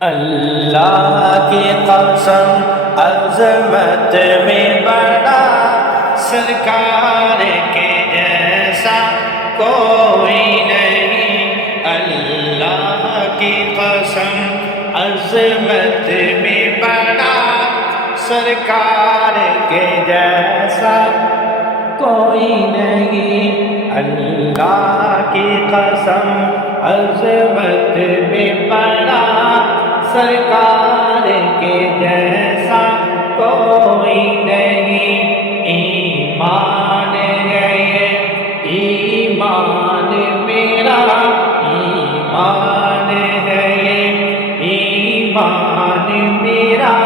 اللہ کی قسم عظمت میں بڑا سرکار کے جیسا کوئی نہیں۔ اللہ کی قسم عظمت میں بڑا سرکار کے جیسا کوئی نہیں۔ اللہ کی قسم عظمت میں بڑا سرکار کے جیسا کوئی نہیں۔ ایمان ہے یہ ایمان میرا، ایمان ہے یہ ایمان میرا،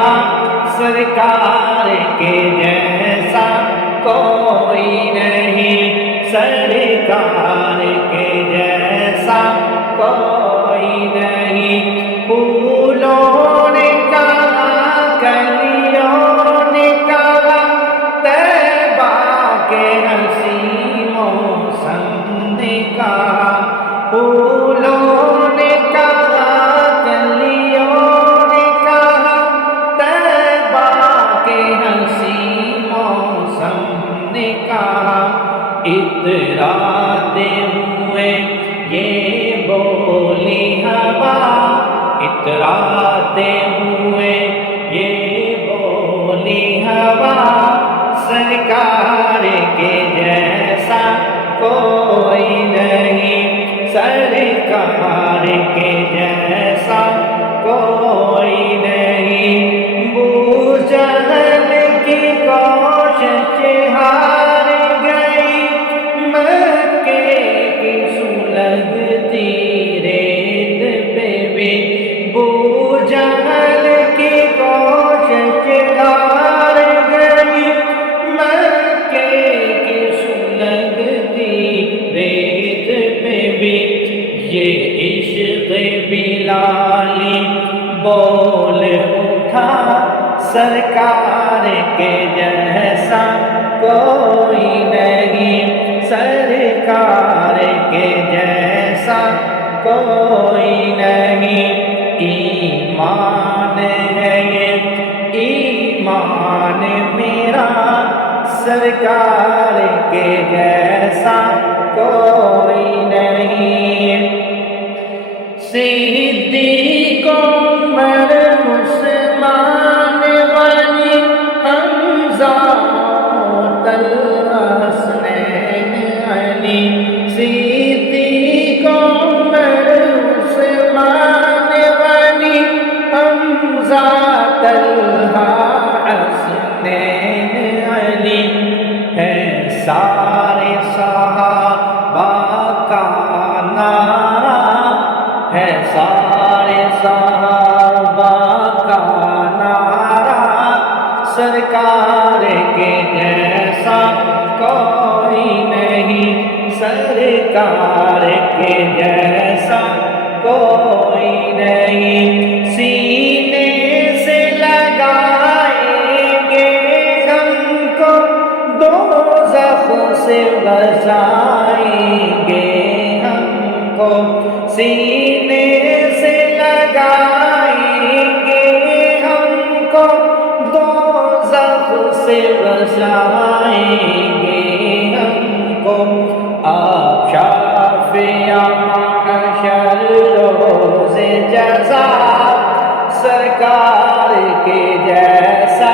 سرکار کے جیسا کوئی نہیں، سرکار کے جیسا کوئی نہیں۔ پھولوں نے کہا، کلیوں نے کہا، طیبہ کے حسین موسم نے کہا۔ پھولوں نے کہا، کلیوں نے کہا، طیبہ کے حسین موسم نے کہا۔ اتراتے ہوئے یہ بولی ہوا، اتراتے ہوئے یہ بولی ہوا، سرکار کے جیسا کوئی نہیں، سرکار کے جیسا کوئی نہیں۔ ابو جہل کی کوشش ہار گئی، مکے کی سلگتی ریت پہ بھی ابو جہل کی کوشش ہار گئی، مکے کی سلگتی ریت پہ بھی۔ یہ عشق بلالی بول اٹھا، سرکار کے جیسا کوئی نہیں، سرکار کے جیسا کوئی نہیں۔ ایمان ہے یہ ایمان میرا، سرکار کے جیسا کوئی نہیں۔ صدیق عمر عثمان غنی حمزہ طلحہ حسنین علی، صدیق عمر عثمان غنی حمزہ طلحہ حسنین علی، ہے سارے صحابہ کا نعرہ، ہے سارے صحابہ کا نعرہ، سرکار کے جیسا کوئی نہیں، سرکار کے جیسا کوئی نہیں۔ سینے سے لگائیں گے ہم کو، دوزخ سے بچائیں گے ہم کو، سینے سے لگائیں گے ہم کو، دوزخ سے بچائیں گے ہم کو۔ آپ شافع محشر روز جزا، سرکار کے جیسا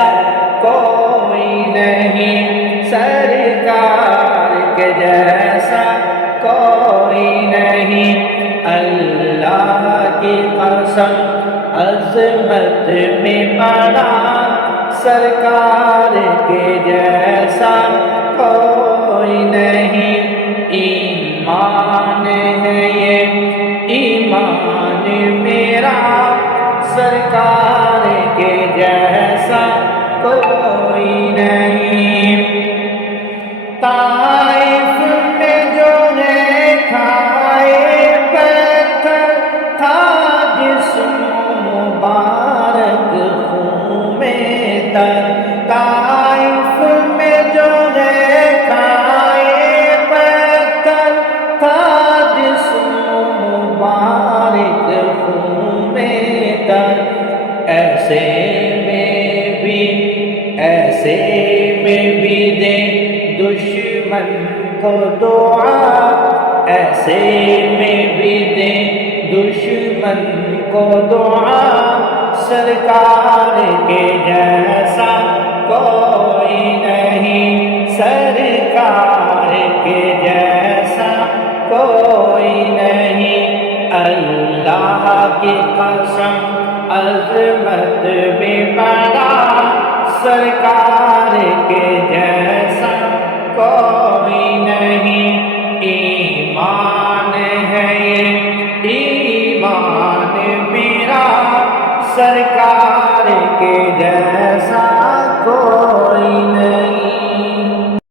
کوئی نہیں، سرکار کے جیسا کوئی نہیں۔ اللہ کی قسم عظمت میں بڑا سرکار کے جیسا کوئی نہیں۔ ایمان ہے یہ ایمان میرا، سرکار کے جیسا کوئی نہیں۔ طائف میں جو ہے کھائے پتھر تھا جسم مبارک خون میں تر، طائف میں جو ہے کھائے پتھر تھا جسم مبارک خون میں ایسے میں بھی دے دشمن کو دعا، ایسے میں بھی دے دشمن کو دعا، سرکار کے جیسا کوئی نہیں، سرکار کے جیسا کوئی نہیں۔ اللہ کی قسم عظمت بھی بڑا، سرکار کے جیسا